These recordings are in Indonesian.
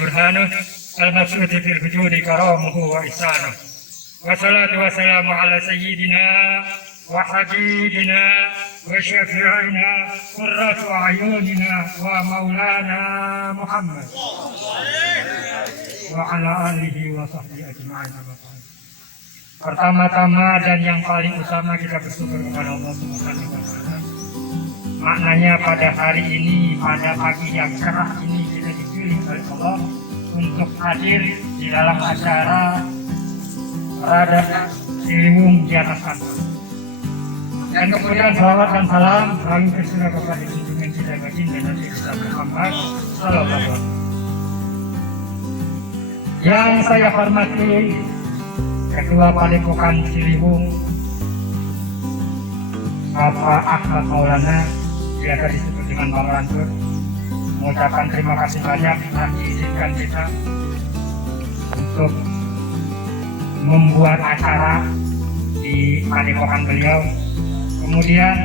برهانه المبسوط في الوجود كرامه وإحسانه والصلاة والسلام على سيدنا وحبيبنا وشفيعنا قرة أعيننا ومولانا محمد وعلى آله وصحbihi ajma'in. Pertama-tama dan yang paling utama kita bersyukur kepada Allah Subhanahu wa Ta'ala. Maknanya pada hari ini, pada pagi yang cerah ini kita dipilih oleh Allah untuk hadir di dalam acara Radha Ciliwung di atas kantor. Dan kemudian salawat dan salam selalu tercurah kepada junjungan kita baginda Nabi Muhammad sallallahu alaihi wasallam. Yang saya hormati Ketua Padepokan Ciliwung Bapak Ahmad Maulana, biasa disebut dengan Bang Lantur, mengucapkan terima kasih banyak telah diizinkan kita untuk membuat acara di Padepokan beliau. Kemudian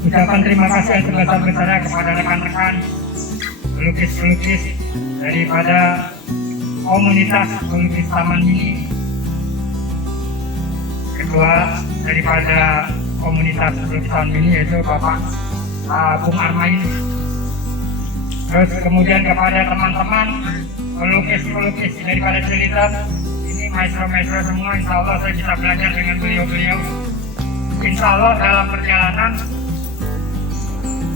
ucapan terima kasih yang sebesar-besarnya kepada rekan-rekan pelukis-pelukis daripada komunitas pelukis taman ini, ketua daripada komunitas pelukis taman ini yaitu Bapak Bung Armain. Terus kemudian kepada teman-teman pelukis-pelukis daripada Cililitan, ini maestro-maestro semua, insya Allah saya bisa belajar dengan beliau-beliau. Insya Allah dalam perjalanan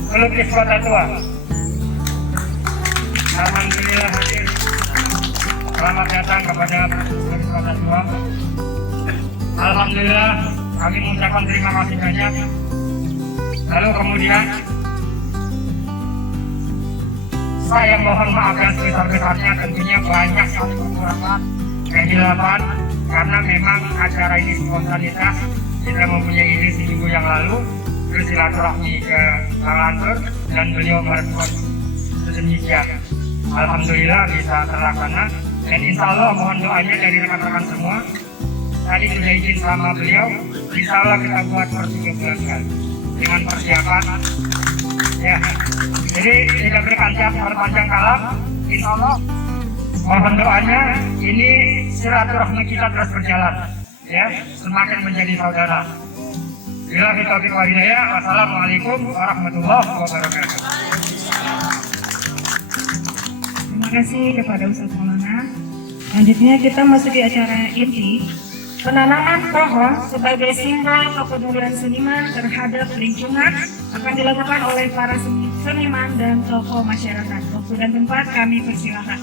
pelukis kota tua, alhamdulillah hadir. Selamat datang kepada pelukis kota tua. Alhamdulillah kami mengucapkan terima kasih banyak. Lalu kemudian saya mohon maaf yang sebesar-besarnya, tentunya banyak sekali kekurangan, kehilapan, karena memang acara ini spontanitas. Kita mempunyai ide seminggu yang lalu, terus silaturahmi ke Bang Lantur dan beliau merespon sedemikian. Alhamdulillah bisa terlaksana dan insya Allah mohon doanya dari rekan-rekan semua. Tadi sudah izin sama beliau, insya Allah kita buat per 3 bulan sekali dengan persiapan. Ya, jadi tidak berpanjang kalam, insya Allah mohon doanya ini silaturahmi kita terus berjalan, ya, semakin menjadi saudara. Billahi taufiq wal hidayah. Wassalamualaikum warahmatullahi wabarakatuh. Terima kasih kepada Ustaz Maulana. Selanjutnya kita masuki acara inti, penanaman pohon sebagai simbol kepedulian seniman terhadap lingkungan akan dilakukan oleh para seniman dan tokoh masyarakat. Waktu dan tempat kami persilakan.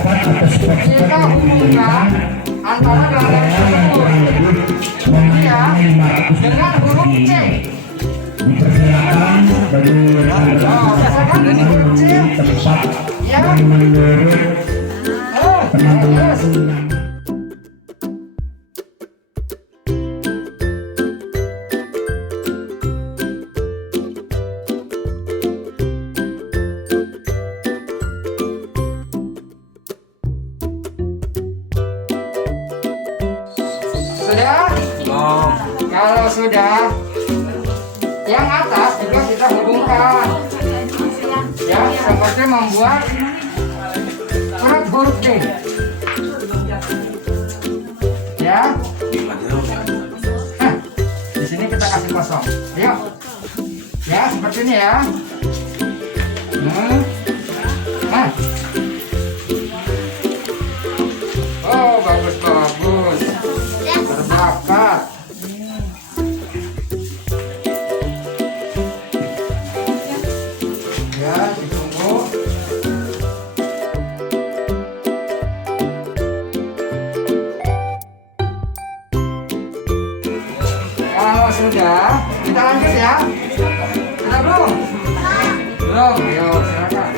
Kalau sudah kita hubungkan antara gambar tersebut ya dengan huruf C. Berdasarkan huruf C ya. Terus. Sudah? Kalau sudah, yang atas juga kita hubungkan. Ya, seperti membuat huruf D. Ya. Di sini kita kasih kosong. Ayo. Ya, seperti ini ya. Nah. Oh, bagus. Berbakat. Ya, ditunggu. Kalau sudah, kita lanjut ya. Sudah belum? Belum, yuk silakan.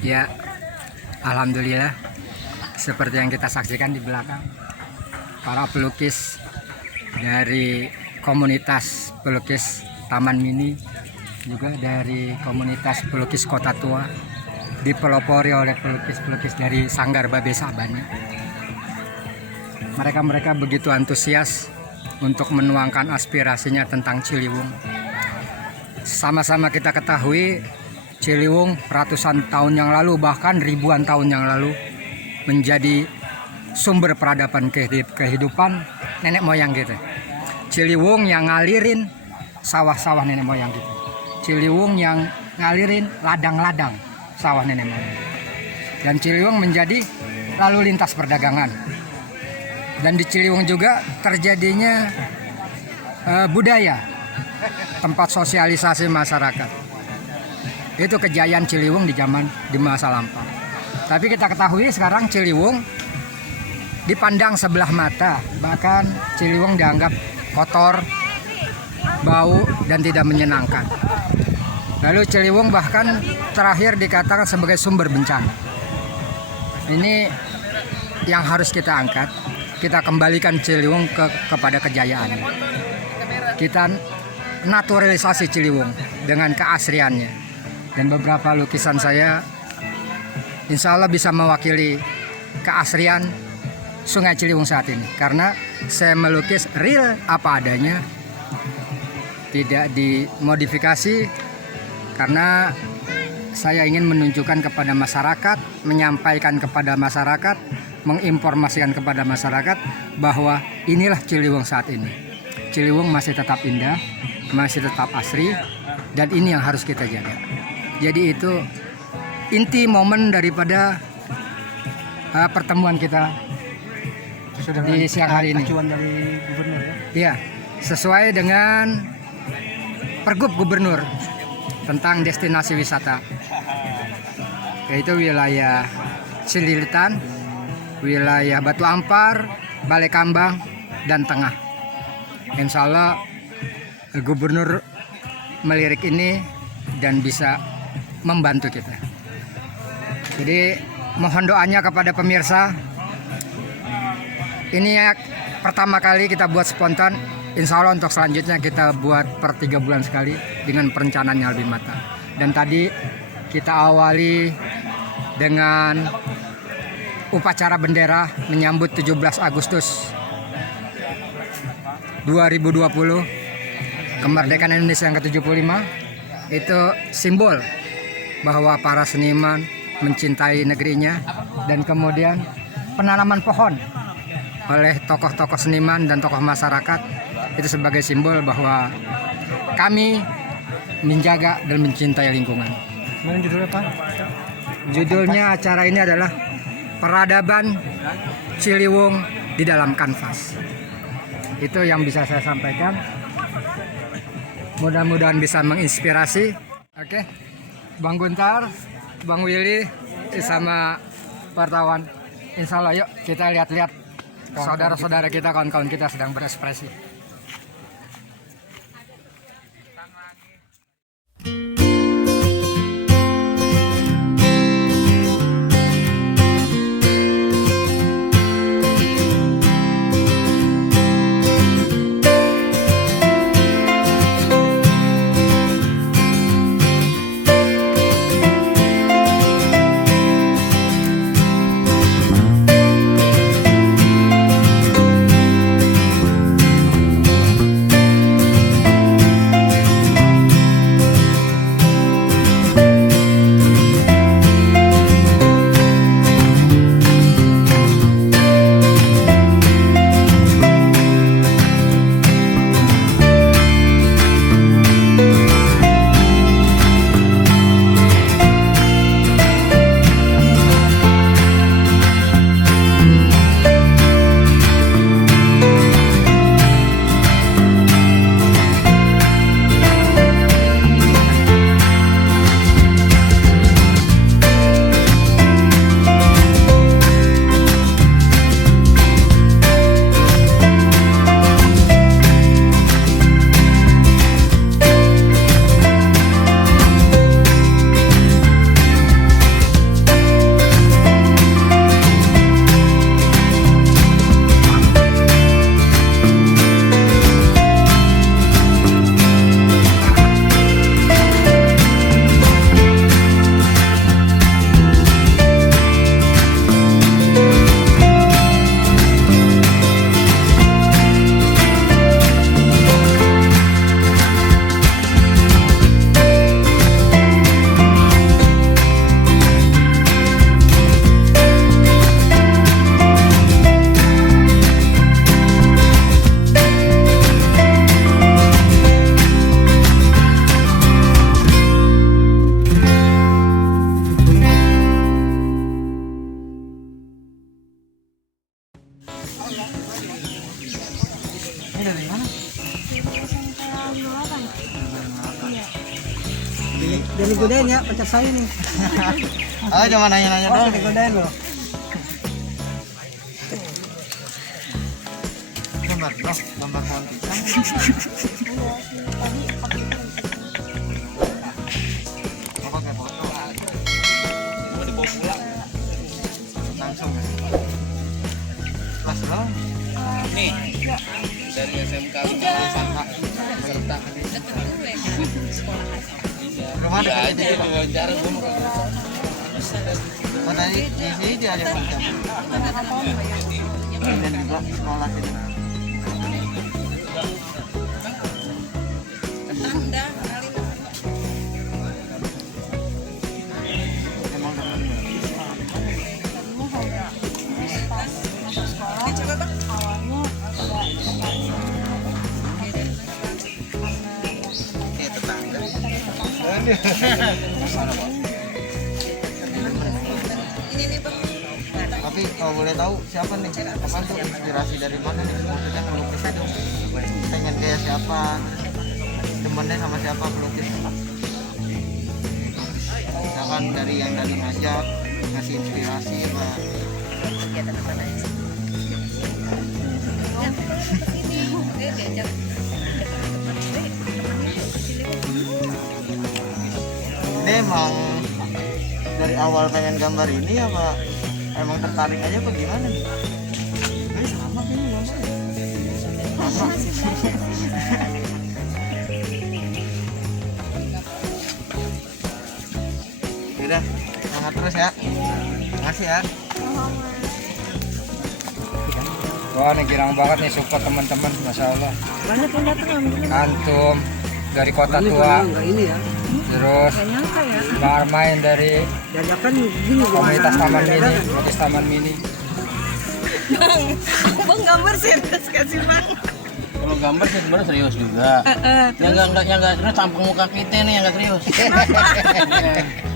Ya, alhamdulillah seperti yang kita saksikan di belakang, para pelukis dari komunitas pelukis Taman Mini, juga dari komunitas pelukis Kota Tua, dipelopori oleh pelukis-pelukis dari Sanggar Babe Sabani. Mereka begitu antusias untuk menuangkan aspirasinya tentang Ciliwung. Sama-sama kita ketahui, Ciliwung ratusan tahun yang lalu, bahkan ribuan tahun yang lalu, menjadi sumber peradaban kehidupan nenek moyang kita. Ciliwung yang ngalirin sawah-sawah nenek moyang kita. Ciliwung yang ngalirin ladang-ladang sawah nenek moyang. Dan Ciliwung menjadi lalu lintas perdagangan. Dan di Ciliwung juga terjadinya budaya, tempat sosialisasi masyarakat. Itu kejayaan Ciliwung di masa lampau. Tapi kita ketahui sekarang Ciliwung dipandang sebelah mata, bahkan Ciliwung dianggap kotor, bau, dan tidak menyenangkan. Lalu Ciliwung bahkan terakhir dikatakan sebagai sumber bencana. Ini yang harus kita angkat. Kita kembalikan Ciliwung kepada kejayaannya. Kita naturalisasi Ciliwung dengan keasriannya. Dan beberapa lukisan saya insya Allah bisa mewakili keasrian Sungai Ciliwung saat ini. Karena saya melukis real apa adanya, tidak dimodifikasi, karena saya ingin menunjukkan kepada masyarakat, menyampaikan kepada masyarakat, menginformasikan kepada masyarakat bahwa inilah Ciliwung saat ini. Ciliwung masih tetap indah, masih tetap asri, dan ini yang harus kita jaga. Jadi itu inti momen daripada pertemuan kita di siang hari ini. Acuan dari gubernur ya? Iya, sesuai dengan Pergub Gubernur tentang destinasi wisata, yaitu wilayah Cililitan, wilayah Batu Ampar, Balai Kambang, dan Tengah. Insya Allah Gubernur melirik ini dan bisa membantu kita. Jadi mohon doanya kepada pemirsa. Ini pertama kali kita buat spontan. Insya Allah untuk selanjutnya kita buat per 3 bulan sekali dengan perencanaan yang lebih matang. Dan tadi kita awali dengan upacara bendera menyambut 17 Agustus 2020 kemerdekaan Indonesia yang ke-75. Itu simbol bahwa para seniman mencintai negerinya, dan kemudian penanaman pohon oleh tokoh-tokoh seniman dan tokoh masyarakat itu sebagai simbol bahwa kami menjaga dan mencintai lingkungan. Mana judulnya Pak? Judulnya acara ini adalah Peradaban Ciliwung di dalam Kanvas. Itu yang bisa saya sampaikan. Mudah-mudahan bisa menginspirasi. Oke, Bang Guntar, Bang Willy, sama wartawan. Insya Allah yuk kita lihat-lihat saudara-saudara kita, kawan-kawan kita sedang berekspresi. Jadi godain ya pacar saya nih. Oh, cuma nanya-nanya Oh, doang. digodain loh. Gambar, gambar pohon pisang. Apa kayak foto? Mau dibawa pulang? Langsung. Kelas berapa? Nih, dari SMK peserta Rumah ya dekat aja itu. wawancara gue mau Oh, tadi di sini dia ada macam. Dan juga sekolah sini. Emang kayak tetangga. tapi kalau boleh tahu siapa nih? Apa tuh inspirasi dari mana nih? Maksudnya melukis itu pengen kayak siapa? Temennya sama siapa pelukis? Misalkan dari yang dari ngajak ngasih inspirasi apa? Ini emang dari awal pengen gambar ini apa emang tertarik aja apa gimana nih? Sama kayaknya gambar. Sama. Udah, semangat terus ya. Makasih ya. Wah, ini girang banget nih support teman-teman, masya Allah. Banyak yang datang, alhamdulillah. Antum dari kota tua, Enggak ini ya. terus Gak nyangka ya. Bang Armain dari Dadakan gini gua. komunitas Taman Mini, komunitas Taman Mini. Bang gambar serius kasih bang. Kalau gambar sih sebenarnya serius juga. Yang enggak serius tampang muka kita nih yang enggak serius.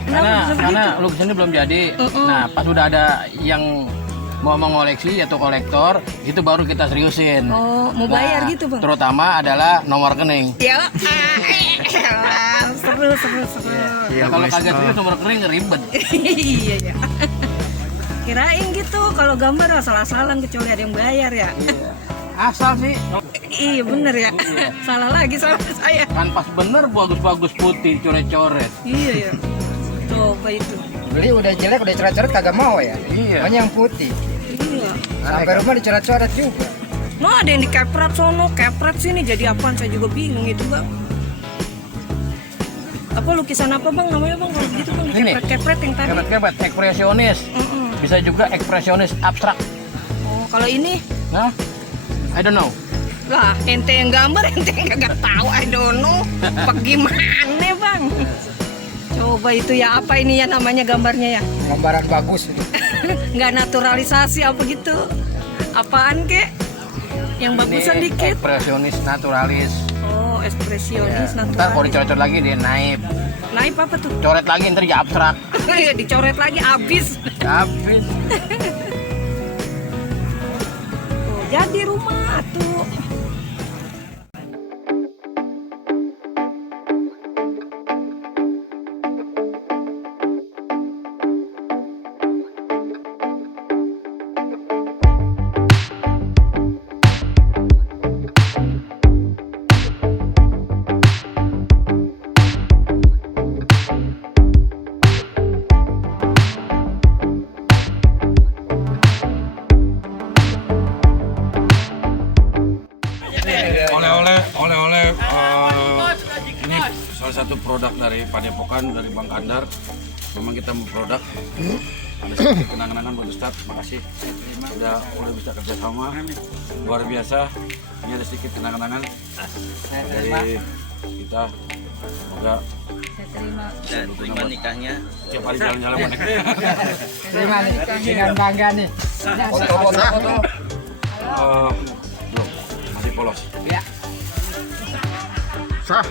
Karena lukis ini belum jadi. Nah, pas udah ada yang mau mengoleksi atau kolektor, itu baru kita seriusin. Oh, mau bayar gitu bang? Terutama adalah nomor rekening. Ya, seru. Nah, kalau kagak serius nomor rekening ribet. Iya ya. Kirain gitu, kalau gambar asal-asalan kecuali ada yang bayar ya. Asal sih. Iya bener ya. Salah lagi sama saya. Kan pas bener bagus-bagus putih coret-coret. Iya ya. Coba itu. Beli udah jelek, udah coret-coret kagak mau ya. Iya. Pokoknya yang putih. Iya. Sampai rumah dicoret-coret juga. No, ada yang dikepret sono, kepret sini jadi apaan saya juga bingung itu bang. Apa lukisan apa bang namanya bang kalau gitu bang Ini. dikepret-kepret yang tadi. Kepet-kepet ekspresionis. Bisa juga ekspresionis abstrak. Oh kalau ini Nah, I don't know. lah ente yang gambar ente yang kagak tahu I don't know. Bagaimana bang? Coba itu ya apa ini ya namanya gambarnya ya? Gambaran bagus. Nggak naturalisasi apa gitu? Apaan kek? Yang bagusan Ini dikit? ekspresionis naturalis. Oh ekspresionis Ntar kalau naturalis. dicoret lagi dia naib. Naib apa tuh? Coret lagi ntar jadi abstrak. Dicoret lagi habis. Habis. Oh, jadi rumah tuh. Oleh-oleh ini salah satu produk dari Padepokan dari Bang Kandar. Memang kita memproduk ada sedikit kenang-kenangan buat Ustadz. Makasih udah bisa kerjasama luar biasa. Ini ada sedikit kenang-kenangan dari kita. Semoga Dan terima nikahnya. tiap hari jalan-jalan bonek. Terima nih, dengan bangga nih. Belum, masih polos. Ya. Sah.